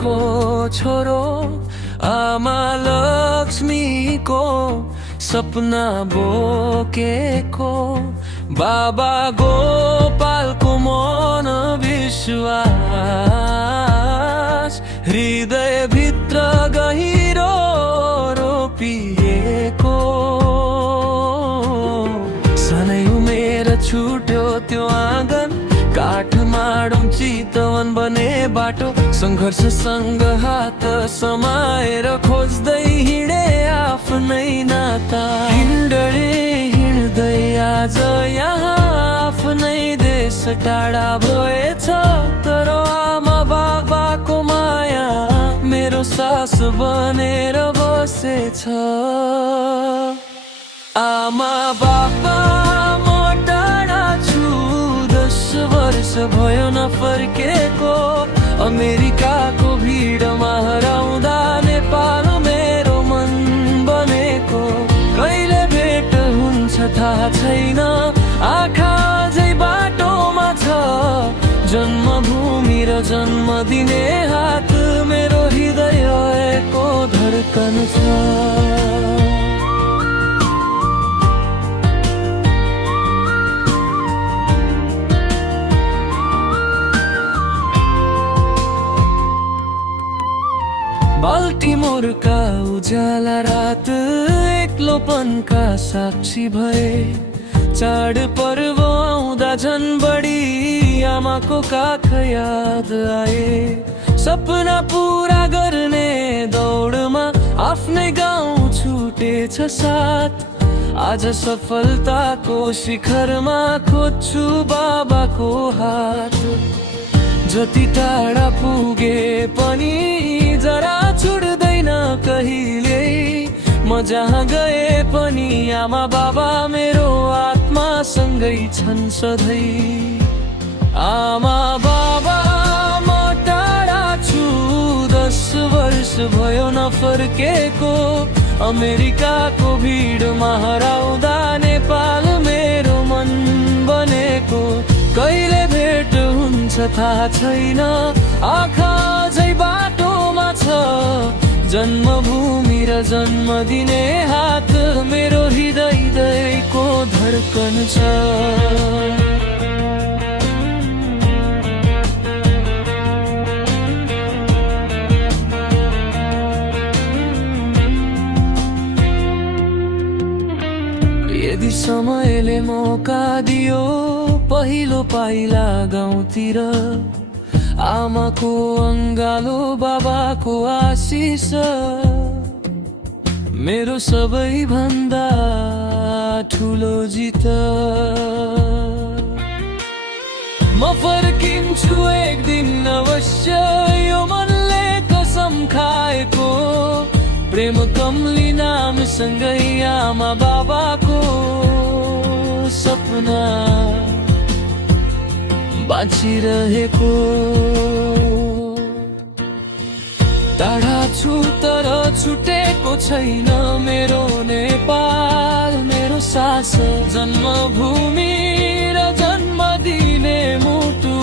को छोरो आमा लक्ष्मी को सपना बोकेको बाबा गोपाल को मन विश्वास हृदय भित्र गहिरो रोपिएको सनै उमेर छुट्यो त्यो आँगन काठमाडौँ चितवन बने बाटो सङ्घर्षसँग हात समाएर खोज्दै हिँडे आफ्नै नाता हिँड्दै आज यहाँ आफ्नै देश टाढा भएछ तर आमा बाबाको माया मेरो सास बनेर बसेछ आमा बाबा म टाढा छु 10 वर्ष भयो नफर्केको अमेरिकाको भिडमा हराउँदा नेपाल मेरो मन बनेको कहिले भेट हुन्छ थाहा छैन आँखा अझै बाटोमा छ जन्मभूमि र जन्म दिने हात मेरो हृदयको धड्कन छ बाल्टिमोरका उज्याला रात एक्लोपनका साक्षी भए चाड पर्व आउँदा झन् बढी आमाको काख याद आए सपना पुरा गर्ने दौडमा आफ्नै गाउँ छुटेछ साथ आज सफलताको शिखरमा खोज्छु बाबाको हात जति टाढा पुगे पनि जरा छुट्दैन कहिले म जहाँ गए पनि आमा बाबा मेरो आत्मासँगै छन् सधैँ आमा बाबा म टाढा छु 10 वर्ष भयो नफर्केको अमेरिकाको भिडमा हराउँदा नेपाल मेरो मन बनेको कहिले भेट हुन्छ थाहा छैन आँखा अझै बाटोमा छ जन्मभूमि र जन्म दिने हात मेरो हृदयको धड्कन छ यदि समयले मौका दियो पहिलो पाइला गाउँतिर आमाको अङ्गालो बाबाको आशिष मेरो सबैभन्दा ठुलो जित म फर्किन्छु एक दिन अवश्य यो मनले कसम खाएको प्रेम कमली नामसँगै आमा बाबाको सपना बाँचिरहेको टाढा छु तर छुटेको छैन मेरो नेपाल मेरो सास जन्मभूमि र जन्म दिने मुटु